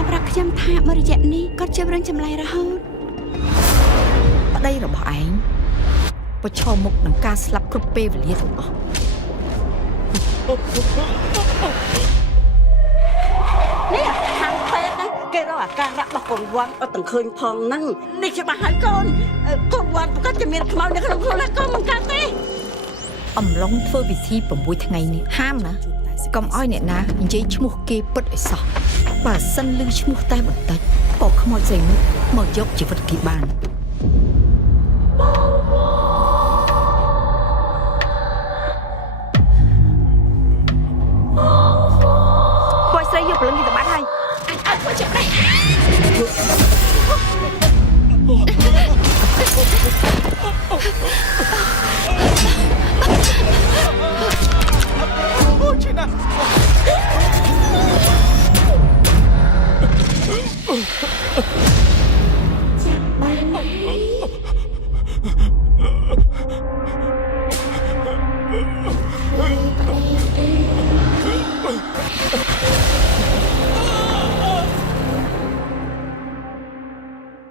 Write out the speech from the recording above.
បានប្រាប់ខ្ញុំថាមករយៈនេះគាត់ជារឿងចម្លែករហូតប្តីរបស់ឯងប្រឈមមុខនឹងការស្លាប់គ្រប់ពេលវេលាទាំងអស់នេះខាងពេទ្យហ្នឹងគេរកអាការៈរបស់កូនវ៉ាន់អត់ទាំងឃើញផងហ្នឹងនេះច្បាស់ហើយកូនវ៉ាន់ប្រកាសជាមានខ្មោចនៅក្នុងខ្លួនហើយកូនមិនកើតទេអំឡុងធ្វើពិធី6ថ្ងៃនេះហាមណាកុំឲ្យអ្នកណានិយាយឈ្មោះគេពិតឲ្យសោះបើសិនឮឈ្មោះតែបន្តិចក៏ខ្មោចស្រីនោះមកយកជីវិតគេបានពួកស្រីយកព្រលឹងគេទៅបាត់ហើយអញអត់ធ្វើចាប់ដែរអូឈិណា